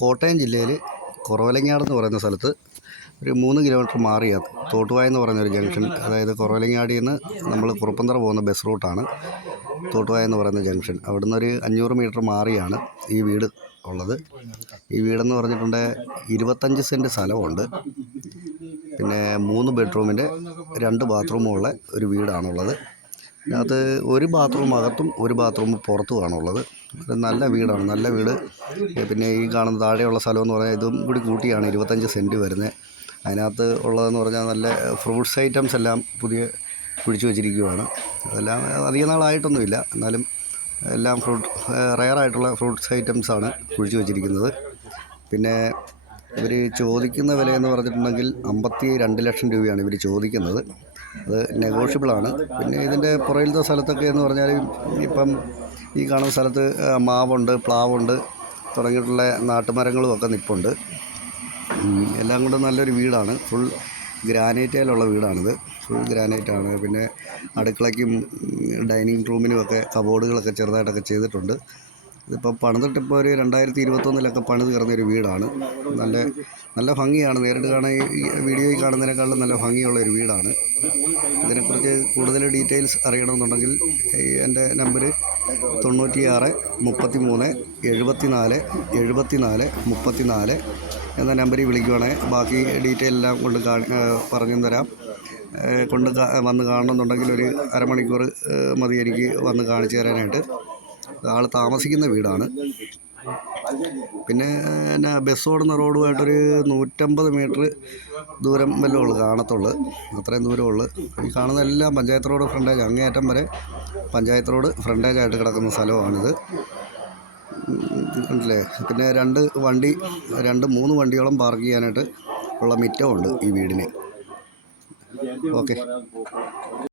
കോട്ടയം ജില്ലയിൽ കുറവലങ്ങാടെന്ന് പറയുന്ന സ്ഥലത്ത് ഒരു 3 കിലോമീറ്റർ മാറിയ തോട്ടുവായ എന്ന് പറയുന്നൊരു ജംഗ്ഷൻ, അതായത് കുറവലങ്ങാടിയിൽ നിന്ന് നമ്മൾ കുറുപ്പന്തറ പോകുന്ന ബസ് റൂട്ടാണ് തോട്ടുവായ എന്ന് പറയുന്ന ജംഗ്ഷൻ. അവിടുന്ന് ഒരു 500 മീറ്റർ മാറിയാണ് ഈ വീട് ഉള്ളത്. ഈ വീടെന്ന് പറഞ്ഞിട്ടുണ്ടെങ്കിൽ 25 സെൻറ്റ് സ്ഥലമുണ്ട്. പിന്നെ 3 ബെഡ്റൂമിൻ്റെ 2 ബാത്റൂമുള്ള ഒരു വീടാണുള്ളത്. അതിനകത്ത് ഒരു ബാത്റൂം അകത്തും ഒരു ബാത്റൂം പുറത്തുമാണുള്ളത്. ഒരു നല്ല വീടാണ്, നല്ല വീട്. പിന്നെ ഈ കാണുന്ന താഴെയുള്ള സ്ഥലമെന്ന് പറഞ്ഞാൽ ഇതും കൂടി കൂട്ടിയാണ് 25 സെൻറ്റ് വരുന്നത്. അതിനകത്ത് ഉള്ളതെന്ന് പറഞ്ഞാൽ നല്ല ഫ്രൂട്ട്സ് ഐറ്റംസ് എല്ലാം പുതിയ കുഴിച്ച് വെച്ചിരിക്കുകയാണ്. അതെല്ലാം അധിക നാളായിട്ടൊന്നുമില്ല, എന്നാലും എല്ലാം റെയറായിട്ടുള്ള ഫ്രൂട്ട്സ് ഐറ്റംസാണ് കുഴിച്ച് വെച്ചിരിക്കുന്നത്. പിന്നെ ഇവർ ചോദിക്കുന്ന വിലയെന്ന് പറഞ്ഞിട്ടുണ്ടെങ്കിൽ 52 ലക്ഷം രൂപയാണ് ഇവർ ചോദിക്കുന്നത്. അത് നെഗോഷ്യബിളാണ്. പിന്നെ ഇതിൻ്റെ പുറകിലത്തെ സ്ഥലത്തൊക്കെ എന്ന് പറഞ്ഞാൽ ഇപ്പം ഈ കാണുന്ന സ്ഥലത്ത് മാവുണ്ട്, പ്ലാവുണ്ട് തുടങ്ങിയിട്ടുള്ള നാട്ടുമരങ്ങളും ഒക്കെ നിൽപ്പുണ്ട്. എല്ലാം കൊണ്ട് നല്ലൊരു വീടാണ്. ഫുൾ ഗ്രാനൈറ്റിലുള്ള വീടാണിത്. ഫുൾ ഗ്രാനൈറ്റാണ്. പിന്നെ അടുക്കളയ്ക്കും ഡൈനിങ് റൂമിനുമൊക്കെ കബോർഡുകളൊക്കെ ചെറുതായിട്ടൊക്കെ ചെയ്തിട്ടുണ്ട്. ഇതിപ്പോൾ പണിതിട്ടിപ്പോൾ ഒരു 2021 പണിത് കിടന്നൊരു വീടാണ്. നല്ല ഭംഗിയാണ്. നേരിട്ട് കാണാൻ ഈ വീഡിയോയിൽ കാണുന്നതിനേക്കാളും നല്ല ഭംഗിയുള്ളൊരു വീടാണ്. ഇതിനെക്കുറിച്ച് കൂടുതൽ ഡീറ്റെയിൽസ് അറിയണമെന്നുണ്ടെങ്കിൽ എൻ്റെ നമ്പർ 96 33 74 74 34 എന്ന നമ്പറിൽ വിളിക്കുവാണെങ്കിൽ ബാക്കി ഡീറ്റെയിൽ എല്ലാം പറഞ്ഞു തരാം. വന്ന് കാണണമെന്നുണ്ടെങ്കിൽ ഒരു അരമണിക്കൂർ മതി എനിക്ക് വന്ന് കാണിച്ചു തരാനായിട്ട്. ആൾ താമസിക്കുന്ന വീടാണ്. പിന്നെ ബസ് ഓടുന്ന റോഡുമായിട്ടൊരു 150 മീറ്റർ ദൂരം വല്ലതും ഉള്ളു കാണത്തുള്ളൂ. അത്രയും ദൂരമുള്ളു. ഈ കാണുന്ന എല്ലാം പഞ്ചായത്ത് റോഡ് ഫ്രണ്ടേജ്, അങ്ങേയറ്റം വരെ പഞ്ചായത്ത് റോഡ് ഫ്രണ്ടേജായിട്ട് കിടക്കുന്ന സ്ഥലമാണിത്. ഉണ്ടല്ലേ. പിന്നെ 3 വണ്ടിയോളം പാർക്ക് ചെയ്യാനായിട്ട് ഉള്ള മിറ്റമുണ്ട് ഈ വീടിന്. ഓക്കെ.